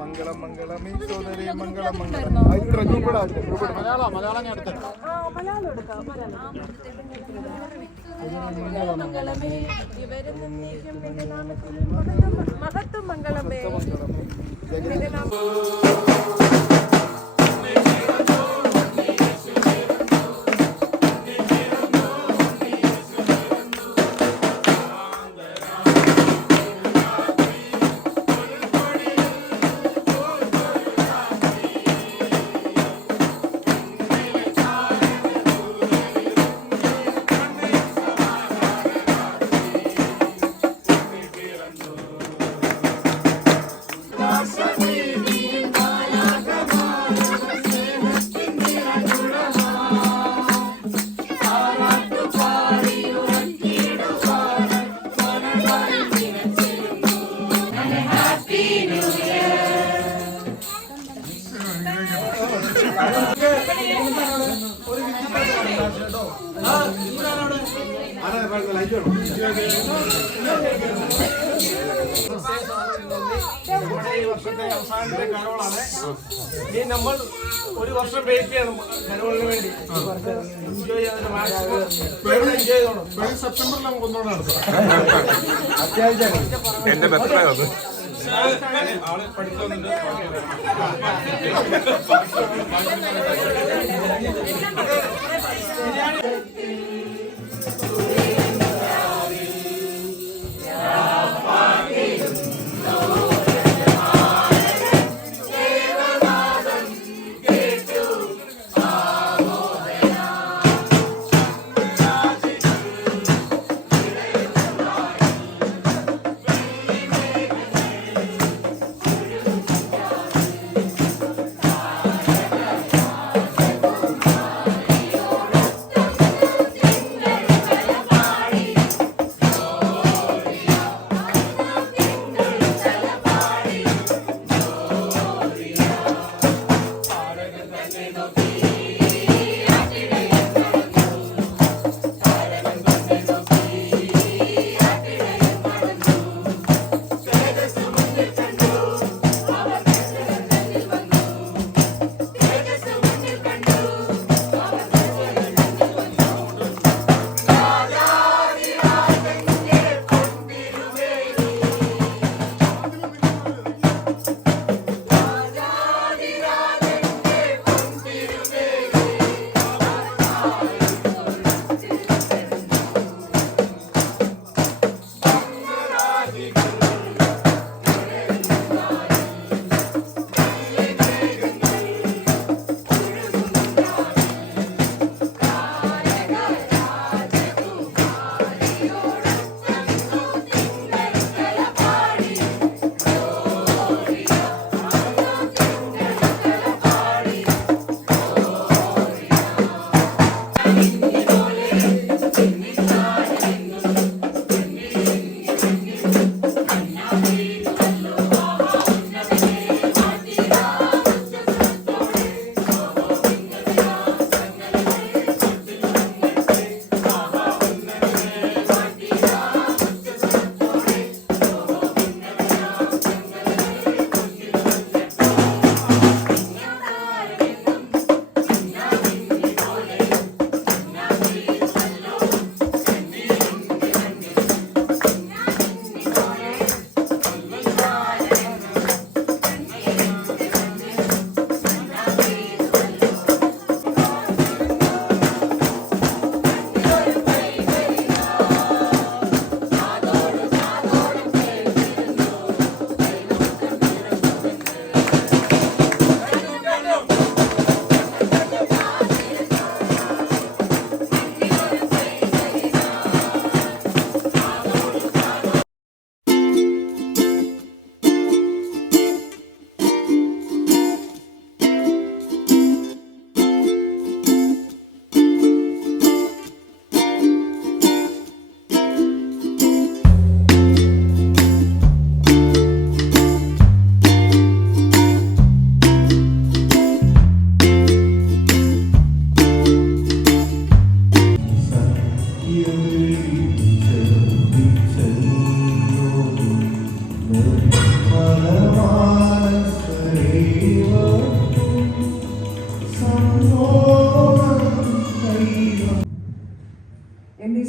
മംഗളം മംഗളമേ സോദരി മംഗളം മംഗളം. മലയാളം മംഗളമേ മഹത്വം മംഗളമേ. ഈ വർഷത്തെ അവസാനത്തെ കരോളാണ്. ഇനി നമ്മൾ ഒരു വർഷം വെയിറ്റ് ചെയ്യണം കരോളിന് വേണ്ടി. എൻജോയ് ചെയ്യാൻ മാക്സിമം എൻജോയ് ചെയ്തോണം. സെപ്റ്റംബറിൽ നമുക്ക് ഒന്നുകൂടെ നടത്താം. എന്റെ ബർത്ത്ഡേ ആള് പഠിക്കുന്നുണ്ട്.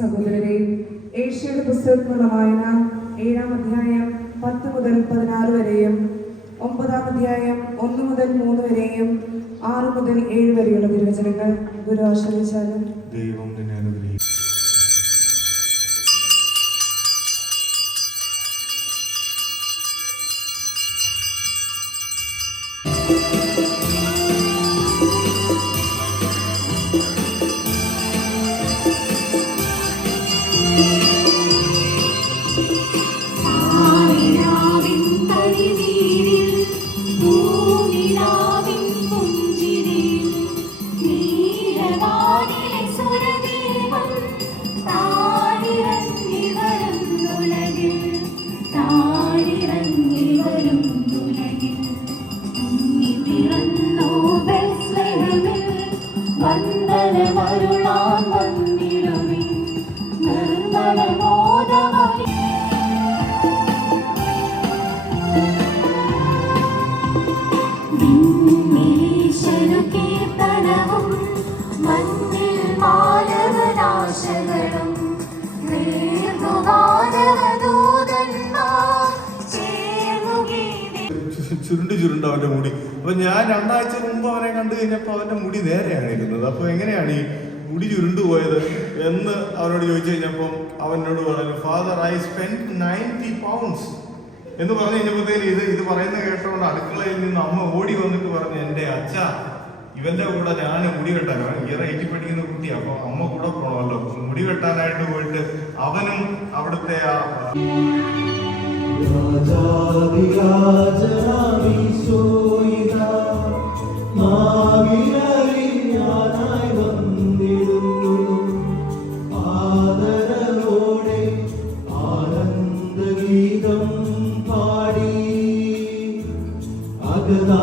സഹോദരരെ, ഏഷ്യയുടെ പുസ്തകത്തിനുള്ള വായന 7-ാം അധ്യായം 10 മുതൽ 16 വരെയും 9-ാം അധ്യായം 1 മുതൽ 3 വരെയും 6 മുതൽ 7 വരെയുള്ള തിരുവചനങ്ങൾ ഗുരു ആശ്രയിച്ചാലും. ദൈവം നിന്നെ അനുഗ്രഹിക്കും. ചുരുണ്ട് അവന്റെ മുടി. അപ്പൊ ഞാൻ 2 ആഴ്ച മുമ്പ് അവനെ കണ്ടു കഴിഞ്ഞപ്പോ അവന്റെ മുടി നേരെയാണ് ഇരുന്നത്. അപ്പൊ എങ്ങനെയാണ് ഈ മുടി ചുരുണ്ടു പോയത് എന്ന് അവനോട് ചോദിച്ചു കഴിഞ്ഞപ്പം അവനോട് പറഞ്ഞു, ഫാദർ ഐ സ്പെൻഡ് 90 pounds എന്ന് പറഞ്ഞു കഴിഞ്ഞപ്പോഴത്തേന് ഇത് പറയുന്ന കേട്ടോണ്ട് അടുക്കളയിൽ നിന്ന് അമ്മ ഓടി വന്നിട്ട് പറഞ്ഞു, എന്റെ അച്ഛ ഇവന്റെ കൂടെ ഞാൻ മുടി വെട്ടാൻ, ഇയർ 80 പഠിക്കുന്ന കുട്ടി, അപ്പൊ അമ്മ കൂടെ പോണമല്ലോ, മുടി വെട്ടാനായിട്ട് പോയിട്ട് അവനും അവിടുത്തെ ആ ആദരവോടെ ആനന്ദഗീതം പാടി അകതാ